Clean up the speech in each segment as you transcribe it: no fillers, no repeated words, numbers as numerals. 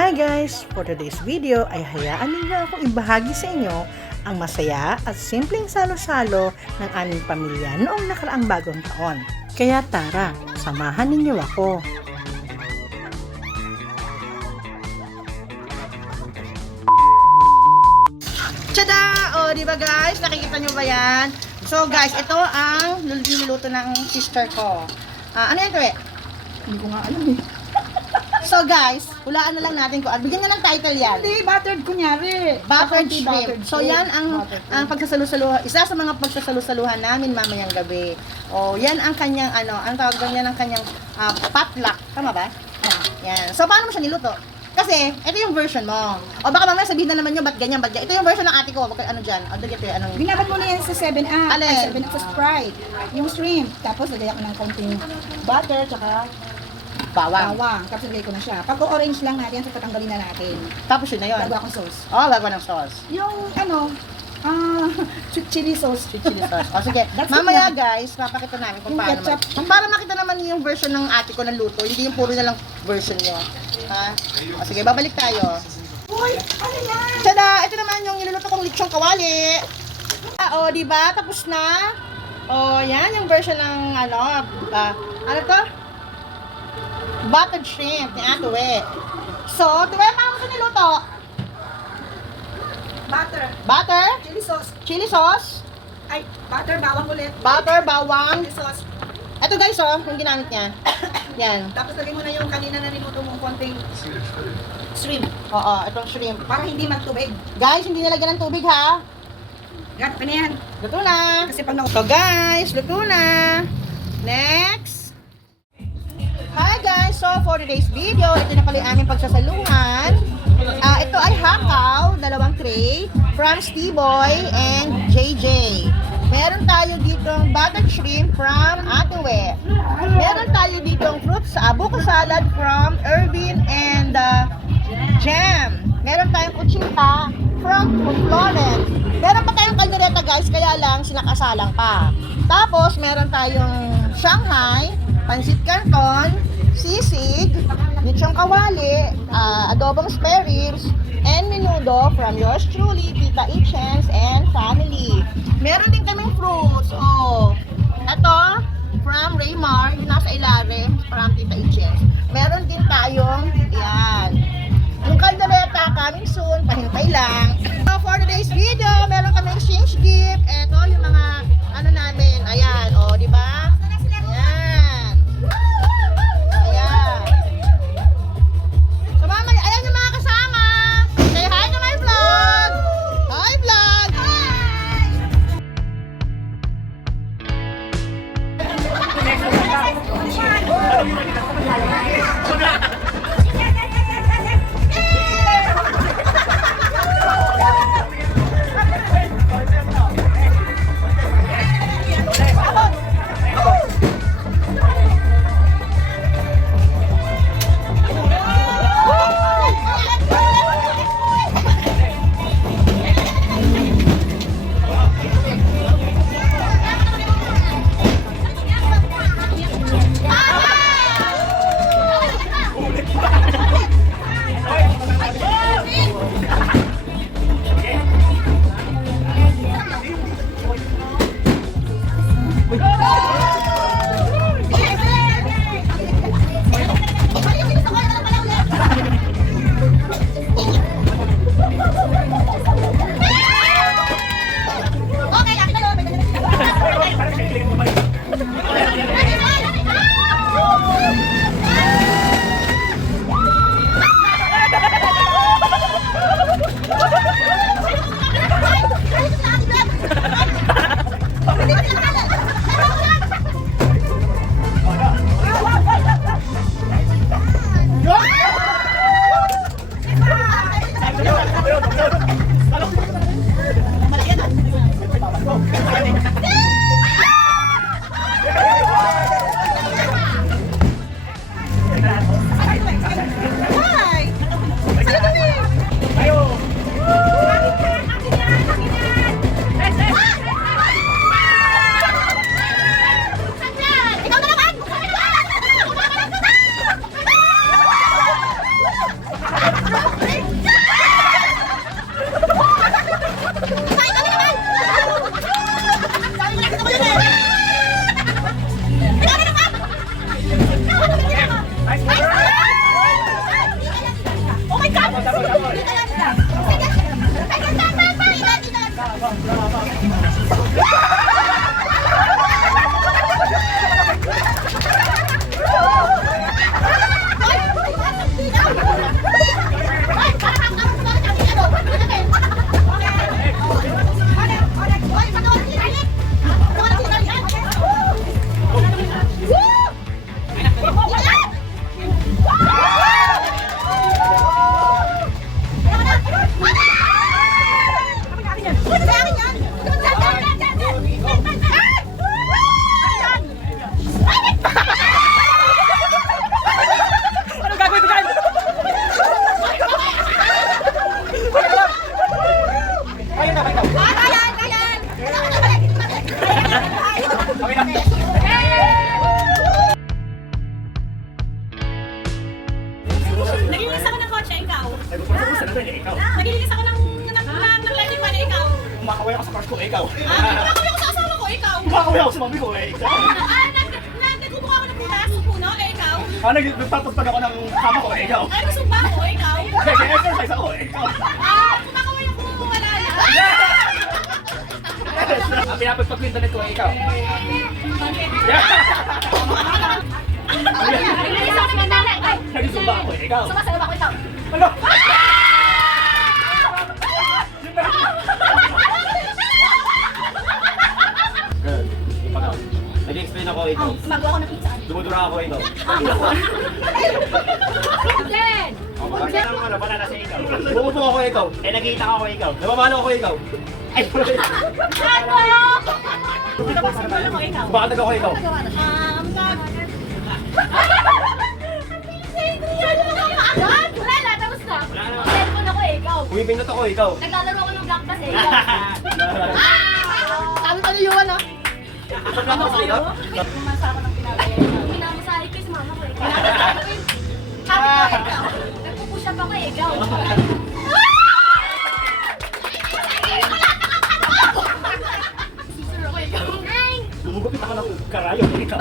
Hi guys! For today's video ay hayaan ninyo akong ibahagi sa inyo ang masaya at simpleng salo-salo ng aming pamilya noong nakaraang bagong taon. Kaya tara, samahan ninyo ako. Tada! O, di ba guys? Nakikita nyo ba yan? So guys, ito ang niluluto ng sister ko. Ano yan ito eh? Hindi ko nga alam eh. So guys, hulaan na lang natin kung bigyan nga ng title yan. Hindi, buttered kunyari. Buttered Kakunti shrimp. buttered So shrimp. yan ang pagsasalusaluhan, isa sa mga pagsasalusaluhan namin mamayang gabi. O yan ang kanyang ang tawag ganyan ng kanyang potluck. Tama ba? Yan. So paano mo siya niluto? Kasi ito yung version mo. O baka mamaya sabihin na naman nyo, ba't ganyan, ba't ganyan. Ito yung version ng ate ko. Ano dyan? O dagit eh, anong... Binabad mo na yan sa 7-Up. Alin? Ay, 7-Up sa Sprite. Yung shrimp. Tapos lagay ako ng konting butter, tsaka Bawang. bawang. Tapos lagay ko na siya. Pag orange lang natin, so patanggalin na natin. Tapos yun na yun. Bago akong sauce. O, bago ng sauce. Yung chili sauce. Chili sauce. O sige, That's mamaya it na. guys, papakita namin kung Yung paano. ketchup. Kung para makita naman yung version ng ate ko ng luto, hindi yung puro na lang version nyo. Ha? O sige, babalik tayo. Uy, ano yan? Tada! Ito naman yung niluluto kong lechong kawali. O, di ba? Tapos na. O, yan yung version ng ano to? Buttered shrimp ni Ate We. So, Tuwe, paano ito niluto? Butter. Butter, Chili sauce. chili sauce, Ay, butter, bawang ulit. butter, bawang. Chili sauce. Ito guys, yung ginamit niya. Yan. Tapos lagay mo na yung kanina na niluto mong konting shrimp. Oo, itong shrimp. Para hindi magtubig. Guys, hindi nilagyan ng tubig ha. Gan, pa na yan. Luto na. Kasi pag So guys, luto na. Next. Hi guys, so for today's video, ito na pala yung aming pagsasaluhan. Ito ay hakaw, 2 tray, from Steve-Boy and JJ. Meron tayo ditong buttered shrimp from Ate We. Meron tayo ditong fruits, buko salad from Irvin and Jam. Meron tayong kutsita from Florence. Meron pa tayong kaldereta guys, kaya lang sinakasalang pa. Tapos meron tayong Shanghai, pansit canton, sisig, lechong kawali, adobong spare ribs, and menudo from yours truly, Tita Ichens and family. Meron din kaming fruits. Ito, from Raymar, yung nasa ilalim, from Tita Ichens. Meron din tayong, yan. Yung kaldereta, coming soon, pahintay lang. So, for today's video, meron kami exchange gift. Ito yung mga, namin. Ayan, di ba? Ayan. Ayan. So, mamaya, ayan yung mga kasama. Say hi to my vlog. Hi, vlog. Hi. Nagpupusa na rin, ikaw. Naglilinis ako ng lagi pa na ikaw. Kumakaway ako sa crush ko, ikaw. Kumakaway ako sa asawa ko, ikaw. Kumakaway ako sa mami ko, ikaw. Nagkukuha ako ng punas, sa puno, ikaw. Nagpapagpag ako ng kama ko, ikaw. Ay, masumba ako, ikaw. Nag-exercise ako, ikaw. Kumakaway ako, malala. Pinapagpag ko internet ko, ikaw. Naglilinis ako ng nanay. Nagsumba ako, ikaw. Sumasayaw ako, ikaw. Ano? Good. Ipagaw. Nag-explain ako, ikaw. Magawa ako ng pizza. Dumudura ako, ikaw. Then! Kasi naman ano, banana sa ikaw. Bumuto ako, ikaw. Nakikita ako, ikaw. Nababalo ako, ikaw. Ay, Wala ko, ikaw. bakit ako, ikaw? Wala na, tapos na. Cellphone ako, ikaw. Pumipindot ako, ikaw. Naglalaro ako ng Black Pass, ikaw. Sabi pa ni Yuan, ha? Pumasa ako ng pinagay. Pinamasahe ko si mama ko, ikaw. Sabi ko, ikaw. Nagpupush up ako, ikaw. Scissor ako, ikaw. Gumugupit ako ng karayo, ikaw.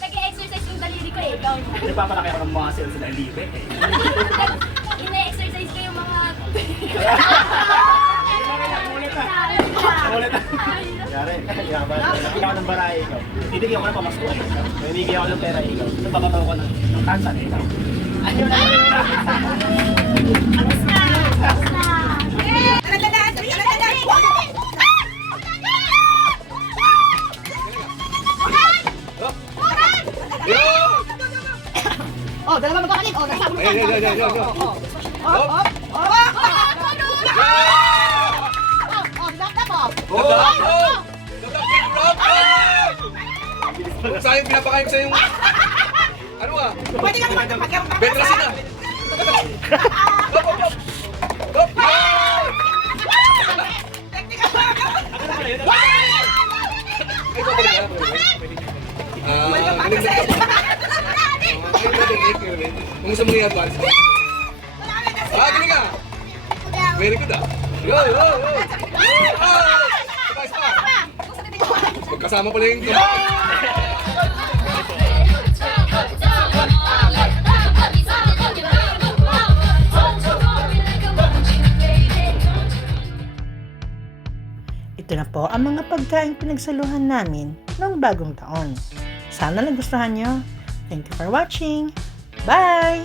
Nag-exercise yung daliri ko, ikaw. Nagpapalaki ako ng muscle sa daliri. Ina-exercise ko yung mga... Ulit na. Yari, yaman. Nabigyan ako ng baray, ikaw. Bibigyan ko ng pamasko, ikaw. Bibigyan ako ng pera, ikaw. Nagpapataw ko ng tansan, ikaw. Ayun na. Tapos na! Tapos na! Oh, dalawa magkakalit. Oh, nasa. Sayang pinapakain ko sa yung... Ano ah? Pwede ka naman Betrasin na! Hop, hop, hop! Hop! Ay, pwede ka, pwede. Kung gusto mo i-advance. Galing ka! Very good ah! Yo, yo, yo! Sabay, sabay! Magkasama pala yung... Ito na po ang mga pagkain pinagsaluhan namin noong bagong taon. Sana nagustuhan nyo. Thank you for watching. Bye!